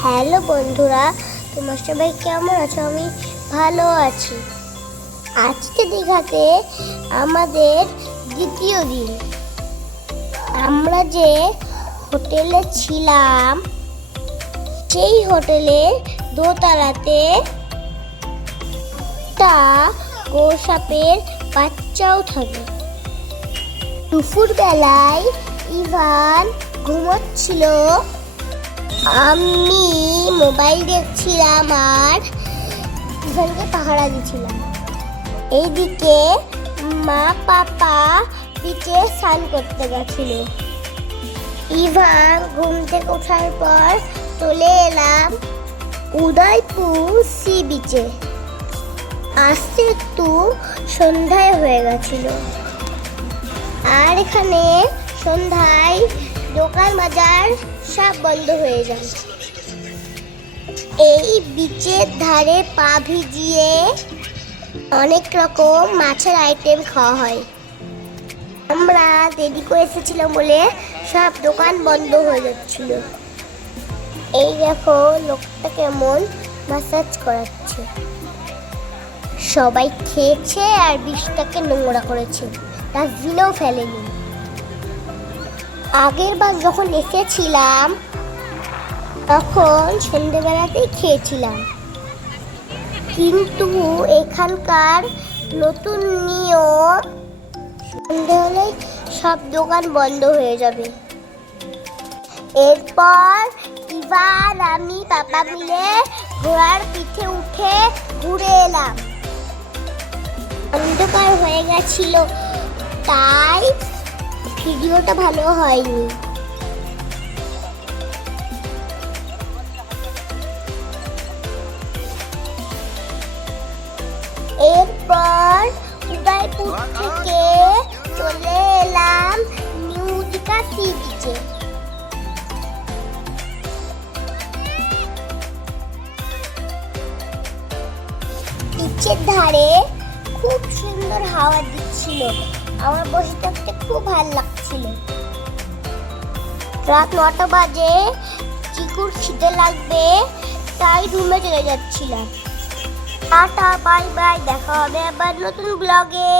Hello বন্ধুরা, তোমার সবাই কেমন আছো? আমি ভালো আছি। আজকে দীঘাতে আমাদের দ্বিতীয় দিন। আমরা যে হোটেলে ছিলাম সেই হোটেলের দোতলাতে একটা গোসাপের বাচ্চাও থাকে। দুপুর বেলায় ইভান ঘুমোচ্ছিল, আমি মোবাইল দেখছিলাম আর ইভানকে পাহারা দিচ্ছিলাম। এইদিকে মা পাপা বিচে স্নান করতে গেছিল। ইভান ঘুম থেকে ওঠার পর চলে এলাম উদয়পুর সি বিচে। আসতে একটু সন্ধ্যায় হয়ে গেছিল, আর এখানে সন্ধ্যায় দোকান বাজার সব বন্ধ হয়ে যায়। এই বিচের ধারে পা ভিজিয়ে অনেক রকম মাছের আইটেম খাওয়া হয়। আমরা দেরি করে এসেছিলাম বলে সব দোকান বন্ধ হয়ে যাচ্ছিল। এই দেখো লোকটা কেমন ম্যাসাজ করাচ্ছে। সবাই খেয়েছে আর বিষটাকে নোংরা করেছে, ডাস্টবিনেও ফেলেনি। আগের বার যখন এসেছিলাম তখন সন্ধ্যেবেলাতেই খেয়েছিলাম, কিন্তু এখানকার নতুন নিয়ম সন্ধ্যে হলেই সব দোকান বন্ধ হয়ে যাবে। এরপর ইভান আমি পাপা মিলে ঘোড়ার পিঠে উঠে ঘুরে এলাম। অন্ধকার হয়ে গেছিল তাই ভিডিওটা ভালো হয়নি। এরপর উদয়পুর থেকে চলে এলাম নিউ দীঘা সি বিচে। বিচের ধারে খুব সুন্দর হাওয়া দিচ্ছিল, আমার বসে থাকতে খুব ভালো লাগছিল। রাত 9টা বাজে, চিকুর খিদে লাগবে তাই রুমে চলে যাচ্ছিলাম। টাটা, বাই বাই, দেখা হবে আবার নতুন ব্লগে।